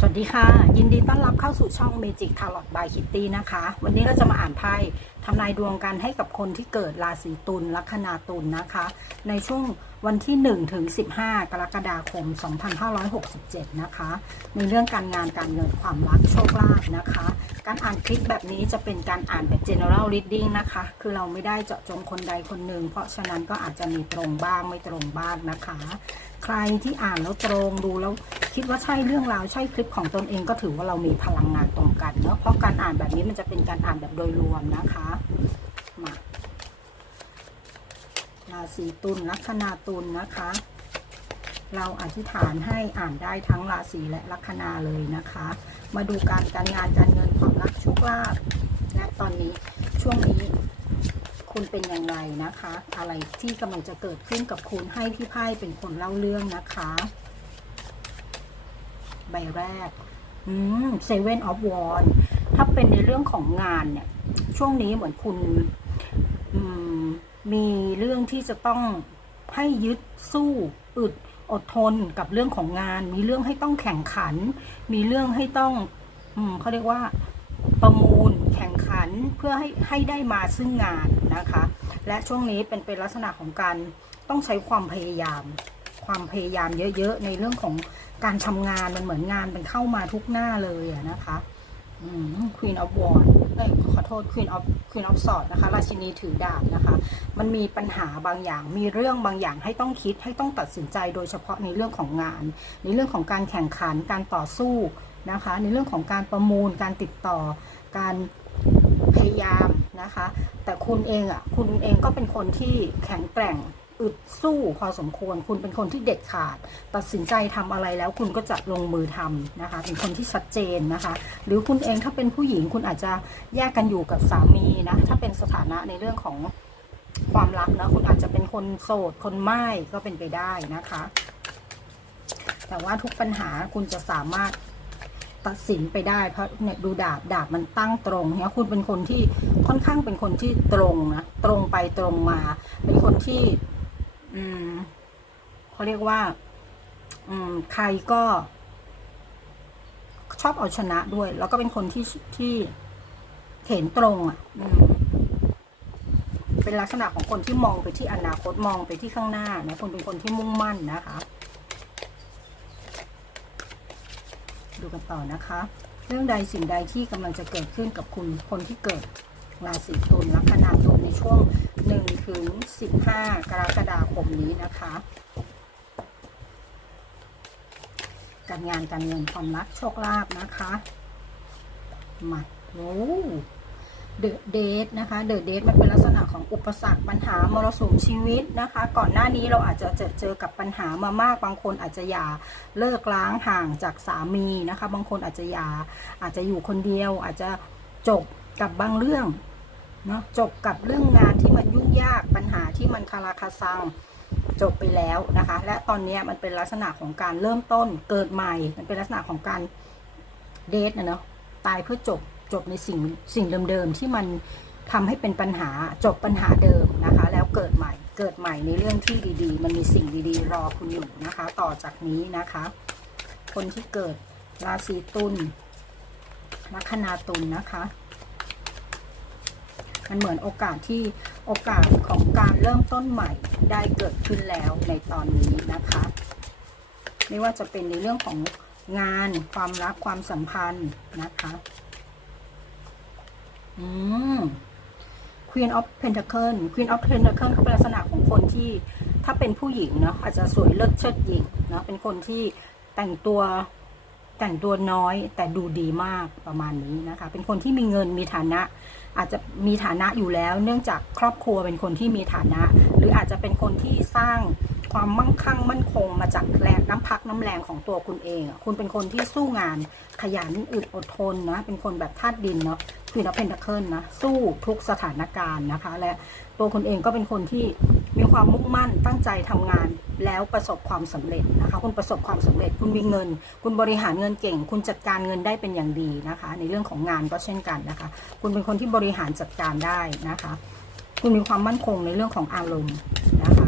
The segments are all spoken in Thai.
สวัสดีค่ะ ยินดีต้อนรับเข้าสู่ช่อง Magic Tarot by Kitty นะคะ วันนี้เราจะมาอ่านไพ่ทำนายดวงกันให้กับคนที่เกิดราศีตุลลัคนาตุลนะคะ ในช่วงวันที่1ถึง15 กรกฎาคม 2567 นะคะ ในเรื่องการงานการเงินความรักโชคลาภนะคะ การอ่านคลิปแบบนี้จะเป็นการอ่านแบบ general reading นะคะ คือเราไม่ได้เจาะจงคนใดคนหนึ่งเพราะฉะนั้นก็อาจจะมีตรงบ้างไม่ตรงบ้างนะคะ ใครที่อ่านแล้วตรงดูแล้วคิดว่าใช่เรื่องราวใช่คลิปของตนเองก็ถือว่าเรามีพลังงานตรงกันเนาะเพราะการอ่านแบบนี้มันจะเป็นการอ่านแบบโดยรวมนะคะมาราศีตุลลัคนาตุลนะคะ เราอธิษฐานให้อ่านได้ทั้งราศีและลัคนาเลยนะคะ มาดูการการงานการเงินความรักโชคลาภและตอนนี้ช่วงนี้ คุณเป็นอย่างไรนะคะ อะไรที่กำลังจะเกิดขึ้นกับคุณให้พี่ไพ่เป็นคนเล่าเรื่องนะคะ ใบแรกอืมเซเว่นออฟวอนถ้าเป็นในเรื่องของงานเนี่ย ช่วงนี้เหมือนคุณอืมมีเรื่องที่จะต้องให้ยึดสู้อึดอดทนกับเรื่องของงาน มีเรื่องให้ต้องแข่งขัน มีเรื่องให้ต้อง อืมเขาเรียกว่า ประมูลแข่งขันเพื่อให้ให้ได้มาซึ่งงานนะคะ และช่วงนี้เป็นเป็นลักษณะของการต้องใช้ความพยายาม ความพยายามเยอะๆ ในเรื่องของการทำงานมันเหมือนงานเป็นเข้ามาทุกหน้าเลยนะคะ Queen of Wands เอ้ยขอโทษ Queen of Queen of Swords นะคะ ราชินีถือดาบนะคะ มันมีปัญหาบางอย่าง มีเรื่องบางอย่างให้ต้องคิดให้ต้องตัดสินใจโดยเฉพาะในเรื่องของงาน ในเรื่องของการแข่งขันการต่อสู้ นะคะ ในเรื่องของการประมูลการติดต่อการพยายามนะคะ แต่คุณเองอะคุณเองก็เป็นคนที่แข็งแกร่งอึดสู้พอสมควร คุณเป็นคนที่เด็ดขาด ตัดสินใจทำอะไรแล้วคุณก็จะลงมือทำนะคะ เป็นคนที่ชัดเจนนะคะ หรือคุณเองถ้าเป็นผู้หญิงคุณอาจจะแยกกันอยู่กับสามีนะ ถ้าเป็นสถานะในเรื่องของความรักนะ คุณอาจจะเป็นคนโสด คนไม่ก็เป็นไปได้นะคะ แต่ว่าทุกปัญหาคุณจะสามารถ ตัดสินไปได้เพราะเนี่ยดูดาบดาบมันตั้งตรงเนี่ยคุณเป็นคนที่ค่อนข้างเป็นคนที่ตรงนะตรงไปตรงมา เป็นคนที่ อืมเขาเรียกว่า อืม ใครก็ ชอบเอาชนะด้วย แล้วก็เป็นคนที่ที่เห็นตรงอะ อืมเป็นลักษณะของคนที่มองไปที่อนาคตมองไปที่ข้างหน้านะคุณเป็นคนที่มุ่งมั่นนะคะ ดูกัน ต่อนะคะ เรื่องใดสิ่งใดที่กำลังจะเกิดขึ้นกับคุณคนที่เกิดราศีตุลลัคนาตุลในช่วง1ถึง15 กรกฎาคมนี้นะคะ การงานการเงินความรักโชคลาภนะคะมาโอ้ เดอะเดทนะคะเดอะเดทมันเป็นลักษณะของอุปสรรคปัญหามรสุมชีวิตนะคะ ก่อนหน้านี้เราอาจจะเจอเจอกับปัญหามามากบางคนอาจจะหย่าเลิกล้างห่างจากสามีนะคะ บางคนอาจจะหย่าอาจจะอยู่คนเดียว อาจจะจบกับบางเรื่องเนาะจบกับเรื่องงานที่มันยุ่งยากปัญหาที่มันคาราคาซังจบไปแล้วนะคะ และตอนนี้มันเป็นลักษณะของการเริ่มต้นเกิดใหม่ มันเป็นลักษณะของการเดทนะเนาะตายเพื่อจบ จบในสิ่งสิ่งเดิมๆที่มันทำให้เป็นปัญหาจบปัญหาเดิมนะคะ แล้วเกิดใหม่เกิดใหม่ในเรื่องที่ดีๆ มันมีสิ่งดีๆ รอคุณอยู่นะคะ ต่อจากนี้นะคะ คนที่เกิดราศีตุลลัคนาตุลนะคะ มันเหมือนโอกาสที่โอกาสของการเริ่มต้นใหม่ได้เกิดขึ้นแล้วในตอนนี้นะคะ ไม่ว่าจะเป็นในเรื่องของงานความรักความสัมพันธ์นะคะ อืม Queen of Pentacle Queen of Pentacle เป็นลักษณะของคนที่ถ้าเป็นผู้หญิงเนาะอาจจะสวยเลิศเชิดหญิงเนาะเป็นคนที่แต่งตัวแต่งตัวน้อยแต่ดูดีมากประมาณนี้นะคะ เป็นคนที่มีเงินมีฐานะ อาจจะมีฐานะอยู่แล้ว เนื่องจากครอบครัวเป็นคนที่มีฐานะ หรืออาจจะเป็นคนที่สร้างความมั่งคั่งมั่นคงมาจากแรงน้ำพักน้ำแรงของตัวคุณเอง คุณเป็นคนที่สู้งานขยันอึดอดทนนะ เป็นคนแบบธาตุดินเนาะ คือนับเพนทัคเคิลนะ สู้ทุกสถานการณ์นะคะ และตัวคุณเองก็เป็นคนที่มีความมุ่งมั่นตั้งใจทำงานแล้วประสบความสำเร็จนะคะ คุณประสบความสำเร็จ คุณมีเงิน คุณบริหารเงินเก่ง คุณจัดการเงินได้เป็นอย่างดีนะคะ ในเรื่องของงานก็เช่นกันนะคะ คุณเป็นคนที่บริหารจัดการได้นะคะ คุณมีความมั่นคงในเรื่องของอารมณ์นะคะ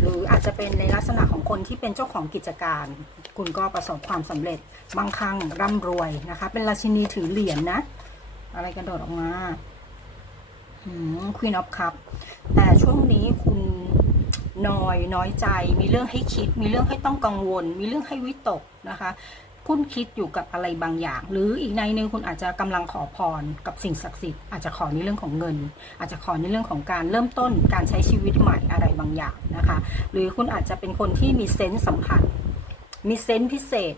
หรืออาจจะเป็นในลักษณะของคนที่เป็นเจ้าของกิจการ คุณก็ประสบความสำเร็จบางครั้งร่ำรวยนะคะ เป็นราชินีถือเหรียญนะ อะไรกระโดดออกมาควีนออฟคัพแต่ช่วงนี้คุณนอยน้อยใจ มีเรื่องให้คิด มีเรื่องให้ต้องกังวล มีเรื่องให้วิตกนะคะคุณคิดอยู่กับอะไรบางอย่าง หรืออีกในหนึ่งคุณอาจจะกำลังขอพรกับสิ่งศักดิ์สิทธิ์ อาจจะขอในเรื่องของเงิน อาจจะขอในเรื่องของการเริ่มต้นการใช้ชีวิตใหม่อะไรบางอย่างนะคะ หรือคุณอาจจะเป็นคนที่มีเซนส์สัมผัส มีเซนส์พิเศษ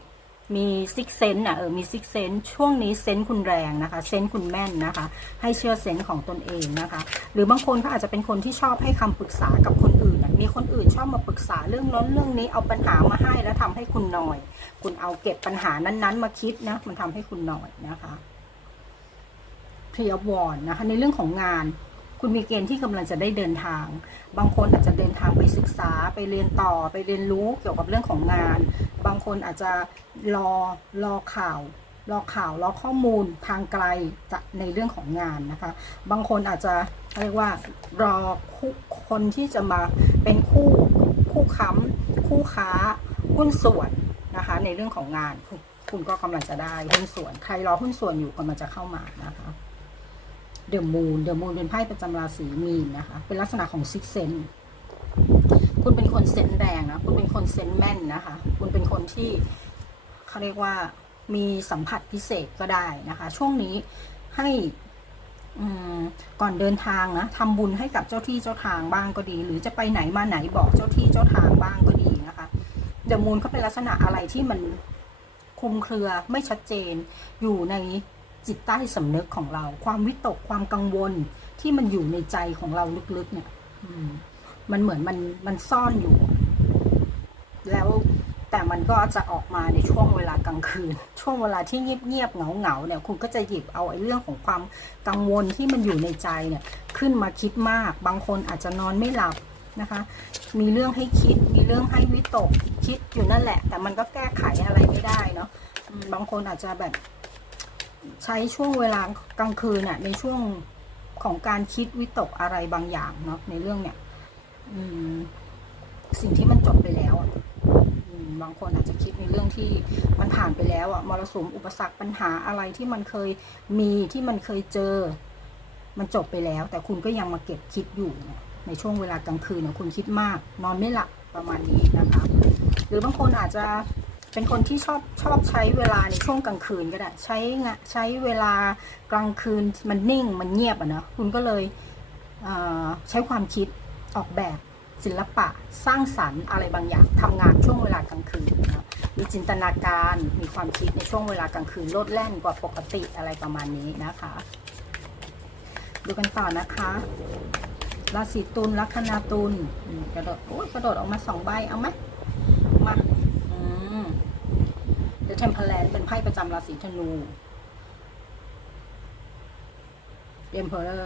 มีซิกเซนต์อะเออมีซิกเซนต์ช่วงนี้เซนส์คุณแรงนะคะเซนส์คุณแม่นนะคะ ให้เชื่อเซนส์ของตนเองนะคะ หรือบางคนเขาอาจจะเป็นคนที่ชอบให้คำปรึกษากับคนอื่น มีคนอื่นชอบมาปรึกษาเรื่องน้นเรื่องนี้เอาปัญหามาให้แล้วทำให้คุณหน่อย คุณเอาเก็บปัญหานั้นๆ มาคิดนะมันทำให้คุณหน่อยนะคะเพลียบวอนนะคะในเรื่องของงาน คุณมีเกณฑ์ที่กำลังจะได้เดินทาง บางคนอาจจะเดินทางไปศึกษาไปเรียนต่อไปเรียนรู้เกี่ยวกับเรื่องของงาน บางคนอาจจะรอรอข่าวรอข่าวรอข้อมูลทางไกลจะในเรื่องของงานนะคะ บางคนอาจจะเรียกว่ารอคู่คนที่จะมาเป็นคู่คู่ค้ำคู่ค้าหุ้นส่วนนะคะในเรื่องของงานคุณคุณก็กำลังจะได้หุ้นส่วน ใครรอหุ้นส่วนอยู่กำลังจะเข้ามานะคะ เดอะมูนเดอะมูนเป็นไพ่ประจำราศีมีนนะคะ เป็นลักษณะของซิกเซนคุณเป็นคนเซนแรงนะ คุณเป็นคนเซนแม่นนะคะ คุณเป็นคนที่เขาเรียกว่ามีสัมผัสพิเศษก็ได้นะคะ ช่วงนี้ให้ก่อนเดินทางนะทำบุญให้กับเจ้าที่เจ้าทางบ้างก็ดี หรือจะไปไหนมาไหนบอกเจ้าที่เจ้าทางบ้างก็ดีนะคะเดอะมูนก็เป็นลักษณะอะไรที่มันคลุมเครือไม่ชัดเจนอยู่ใน จิตใต้สำนึกของเรา ความวิตกความกังวลที่มันอยู่ในใจของเราลึกๆ เนี่ยมันเหมือนมันมันซ่อนอยู่ แล้วแต่มันก็จะออกมาในช่วงเวลากลางคืน ช่วงเวลาที่เงียบๆเหงาๆเนี่ย คุณก็จะหยิบเอาไอ้เรื่องของความกังวลที่มันอยู่ในใจเนี่ย ขึ้นมาคิดมาก บางคนอาจจะนอนไม่หลับนะคะ มีเรื่องให้คิด มีเรื่องให้วิตก คิดอยู่นั่นแหละ แต่มันก็แก้ไขอะไรไม่ได้เนาะ บางคนอาจจะแบบ ใช้ช่วงเวลากลางคืนน่ะในช่วงของการคิดวิตกอะไรบางอย่างเนาะในเรื่องเนี่ยสิ่งที่มันจบไปแล้วบางคนอาจจะคิดในเรื่องที่มันผ่านไปแล้วอะมรสุมอุปสรรคปัญหาอะไรที่มันเคยมีที่มันเคยเจอ มันจบไปแล้ว แต่คุณก็ยังมาเก็บคิดอยู่เนี่ยในช่วงเวลากลางคืนเนี่ยคุณคิดมาก นอนไม่หลับประมาณนี้นะคะ หรือบางคนอาจจะ เป็นคนที่ชอบชอบใช้เวลาในช่วงกลางคืนก็ได้ ใช้ใช้เวลากลางคืนมันนิ่งมันเงียบอะเนาะคุณก็เลยเใช้ความคิดออกแบบศิลปะสร้างสรรค์อะไรบางอย่างทำงานช่วงเวลากลางคืนนะมีจินตนาการมีความคิดในช่วงเวลากลางคืนโลดแล่นกว่าปกติอะไรประมาณนี้นะคะ ดูกันต่อนะคะราศีตุลลัคนาตุลกระโดดโอ้ยกระโดดออกมาสองใบเอาไหมมาอืม The Temperance เป็นไพ่ประจำราศีธนู The Emperor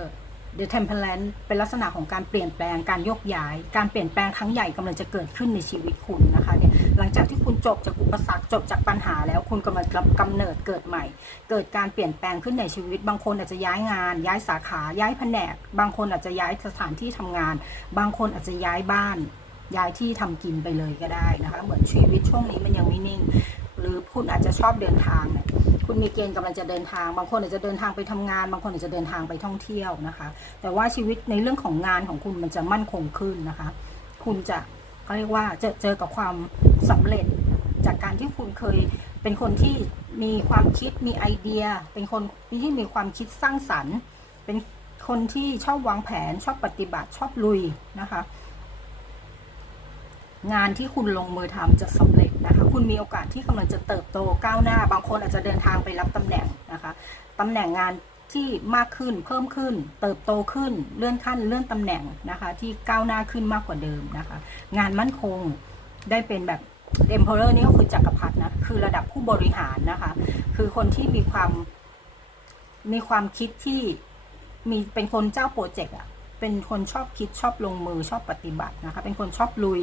The Temperance เป็นลักษณะของการเปลี่ยนแปลงการโยกย้าย การเปลี่ยนแปลงครั้งใหญ่กำลังจะเกิดขึ้นในชีวิตคุณนะคะเนี่ยหลังจากที่คุณจบจากอุปสรรคจบจากปัญหาแล้วคุณกำลังกำเนิดเกิดใหม่ เกิดการเปลี่ยนแปลงขึ้นในชีวิต บางคนอาจจะย้ายงาน ย้ายสาขาย้ายแผนก บางคนอาจจะย้ายสถานที่ทำงาน บางคนอาจจะย้ายบ้าน ย้ายที่ทำกินไปเลยก็ได้นะคะ เหมือนชีวิตช่วงนี้มันยังไม่นิ่ง หรือคุณอาจจะชอบเดินทางเนี่ยคุณมีเกณฑ์กำลังจะเดินทาง บางคนอาจจะเดินทางไปทำงาน บางคนอาจจะเดินทางไปท่องเที่ยวนะคะ แต่ว่าชีวิตในเรื่องของงานของคุณมันจะมั่นคงขึ้นนะคะ คุณจะเขาเรียกว่าเจอเจอกับความสำเร็จจากการที่คุณเคยเป็นคนที่มีความคิดมีไอเดีย เป็นคนที่มีความคิดสร้างสรรค์ เป็นคนที่ชอบวางแผนชอบปฏิบัติชอบลุยนะคะ งานที่คุณลงมือทำจะสำเร็จนะคะ คุณมีโอกาสที่กำลังจะเติบโตก้าวหน้า บางคนอาจจะเดินทางไปรับตำแหน่งนะคะตำแหน่งงานที่มากขึ้นเพิ่มขึ้น เติบโตขึ้นเลื่อนขั้นเลื่อนตำแหน่งนะคะ ที่ก้าวหน้าขึ้นมากกว่าเดิมนะคะ งานมั่นคงได้เป็นแบบ Emperor นี่ก็คือจักรพรรดินะคือระดับผู้บริหารนะคะ คือคนที่มีความมีความคิดที่มีเป็นคนเจ้าโปรเจกต์อะเป็นคนชอบคิดชอบลงมือชอบปฏิบัตินะคะ เป็นคนชอบลุย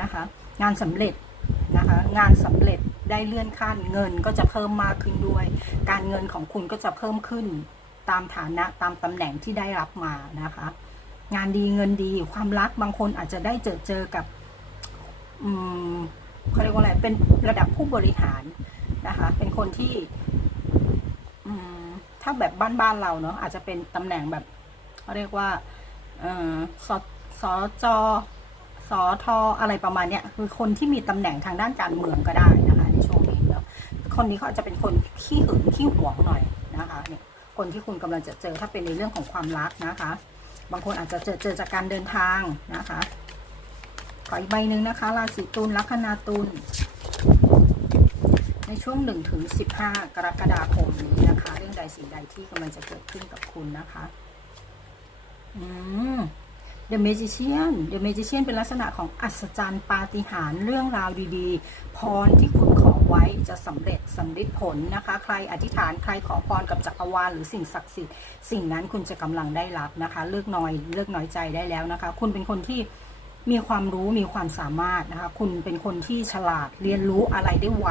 นะคะ งานสำเร็จนะคะ งานสำเร็จได้เลื่อนขั้นเงินก็จะเพิ่มมากขึ้นด้วย การเงินของคุณก็จะเพิ่มขึ้นตามฐานะตามตำแหน่งที่ได้รับมานะคะ งานดีเงินดีความรักบางคนอาจจะได้เจอเจอกับอืมเขาเรียกว่าอะไรเป็นระดับผู้บริหารนะคะ เป็นคนที่ถ้าแบบบ้านๆเราเนาะอาจจะเป็นตำแหน่งแบบเขาเรียกว่าอ่อสสจ สอทออะไรประมาณเนี้ยคือคนที่มีตำแหน่งทางด้านการเมืองก็ได้นะคะในช่วงนี้เนาะคนนี้เขาอาจจะเป็นคนขี้หึงขี้หวงหน่อยนะคะเนี่ยคนที่คุณกำลังจะเจอถ้าเป็นในเรื่องของความรักนะคะ บางคนอาจจะเจอเจอจากการเดินทางนะคะ ขออีกใบหนึ่งนะคะราศีตุลลัคนาตุลในช่วง1ถึง15 กรกฎาคมนี้นะคะ เรื่องใดสิ่งใดที่กำลังจะเกิดขึ้นกับคุณนะคะ อืม The Magician The Magician เป็นลักษณะของอัศจรรย์ปาฏิหาริย์เรื่องราวดีๆ พรที่คุณขอไว้จะสำเร็จสำลิดผลนะคะ ใครอธิษฐานใครขอพรกับจักรวาลหรือสิ่งศักดิ์สิทธิ์สิ่งนั้นคุณจะกำลังได้รับนะคะ เลิกน้อยเลิกน้อยใจได้แล้วนะคะ คุณเป็นคนที่ มีความรู้มีความสามารถนะคะ คุณเป็นคนที่ฉลาดเรียนรู้อะไรได้ไว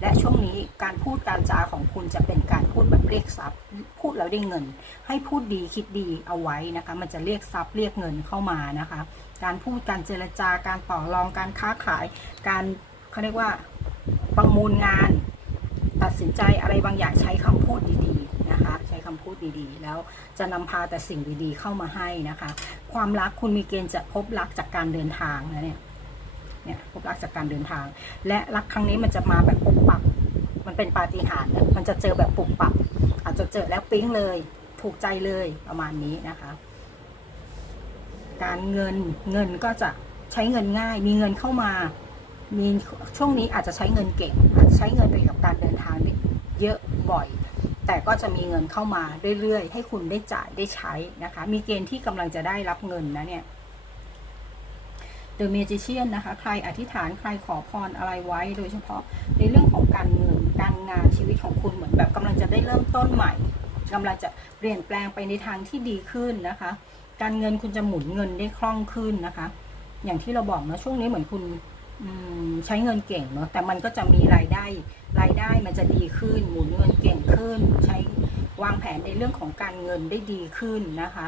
และช่วงนี้การพูดการจาของคุณจะเป็นการพูดแบบเรียกทรัพย์ พูดแล้วได้เงิน ให้พูดดีคิดดีเอาไว้นะคะ มันจะเรียกทรัพย์เรียกเงินเข้ามานะคะ การพูดการเจรจาการต่อรองการค้าขาย การเขาเรียกว่าประมูลงาน ตัดสินใจอะไรบางอย่างใช้คำพูดดีๆ นะคะ ใช้คำพูดดีๆ แล้วจะนำพาแต่สิ่งดีๆเข้ามาให้นะคะ ความรักคุณมีเกณฑ์จะพบรักจากการเดินทางนะเนี่ยเนี่ยพบรักจากการเดินทาง และรักครั้งนี้มันจะมาแบบปุบปับมันเป็นปาฏิหาริย์มันจะเจอแบบปุบปับ อาจจะเจอแล้วปิ๊งเลยถูกใจเลยประมาณนี้นะคะ การเงินเงินก็จะใช้เงินง่าย มีเงินเข้ามามีช่วงนี้อาจจะใช้เงินเก่งอาจจะใช้เงินไปกับการเดินทางเยอะบ่อย แต่ก็จะมีเงินเข้ามาเรื่อยๆ ให้คุณได้จ่ายได้ใช้นะคะ มีเกณฑ์ที่กำลังจะได้รับเงินนะเนี่ย The Magician นนะคะ ใครอธิษฐานใครขอพรอะไรไว้ โดยเฉพาะในเรื่องของการเงินการงานชีวิตของคุณเหมือนแบบกำลังจะได้เริ่มต้นใหม่กำลังจะเปลี่ยนแปลงไปในทางที่ดีขึ้นนะคะ การเงินคุณจะหมุนเงินได้คล่องขึ้นนะคะ อย่างที่เราบอกนะช่วงนี้เหมือนคุณ ใช้เงินเก่งเนาะแต่มันก็จะมีรายได้ รายได้มันจะดีขึ้น หมุนเงินเก่งขึ้น ใช้วางแผนในเรื่องของการเงินได้ดีขึ้นนะคะ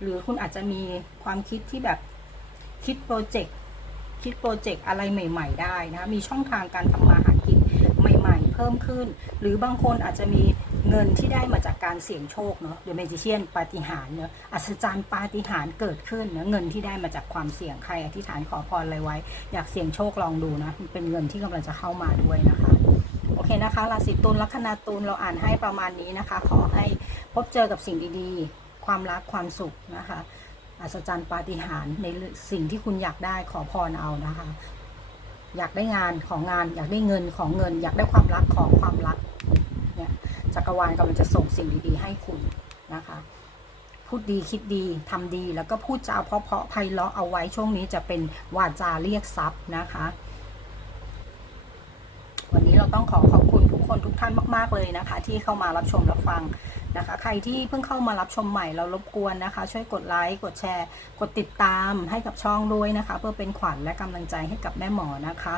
หรือคุณอาจจะมีความคิดที่แบบคิดโปรเจกต์คิดโปรเจกต์อะไรใหม่ ๆ ได้นะมีช่องทางการทำมาหากินใหม่ ๆ เพิ่มขึ้น หรือบางคนอาจจะมี เงินที่ได้มาจากการเสี่ยงโชคเนาะเดอะเมจิเชียนปาฏิหาริย์เนาะอัศจรรย์ปาฏิหาริย์เกิดขึ้นเนาะเงินที่ได้มาจากความเสี่ยงใครอธิษฐานขอพรอะไรไว้ อยากเสี่ยงโชคลองดูนะมันเป็นเงินที่กำลังจะเข้ามาด้วยนะคะโอเคนะคะราศีตุลลัคนาตุลเราอ่านให้ประมาณนี้นะคะ ขอให้พบเจอกับสิ่งดีๆ ความรักความสุขนะคะอัศจรรย์ปาฏิหาริย์ในสิ่งที่คุณอยากได้ขอพรเอานะคะ อยากได้งานของงาน อยากได้เงินของเงิน อยากได้ความรักของความรัก เนี่ยจักรวาลกำลังจะส่งสิ่งดีๆ ให้คุณนะคะ พูดดีคิดดีทำดีแล้วก็พูดจาเพราะๆไพเราะเอาไว้ช่วงนี้จะเป็นวาจาเรียกทรัพย์นะคะ วันนี้เราต้องขอขอบคุณทุกคนทุกท่านมาก ๆเลยนะคะ ที่เข้ามารับชมรับฟังนะคะ ใครที่เพิ่งเข้ามารับชมใหม่เรารบกวนนะคะ ช่วยกดไลค์กดแชร์ กดติดตามให้กับช่องด้วยนะคะ เพื่อเป็นขวัญและกำลังใจให้กับแม่หมอนะคะ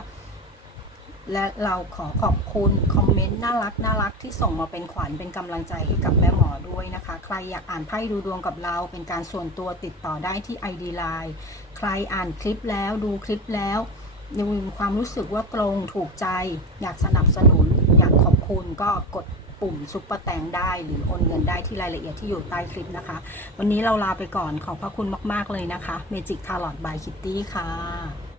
และเราขอขอบคุณคอมเมนต์น่ารักน่ารักที่ส่งมาเป็นขวัญเป็นกำลังใจให้กับแม่หมอด้วยนะคะ ใครอยากอ่านไพ่ดูดวงกับเรา เป็นการส่วนตัวติดต่อได้ที่ ID Line ใครอ่านคลิปแล้วดูคลิปแล้วมีความรู้สึกว่าตรงถูกใจ อยากสนับสนุน อยากขอบคุณก็กดปุ่มซุปเปอร์แตงได้ หรือโอนเงินได้ที่รายละเอียดที่อยู่ใต้คลิปนะคะ วันนี้เราลาไปก่อนขอบพระคุณมาก ๆ เลยนะคะ Magic Tarot by Kitty ค่ะ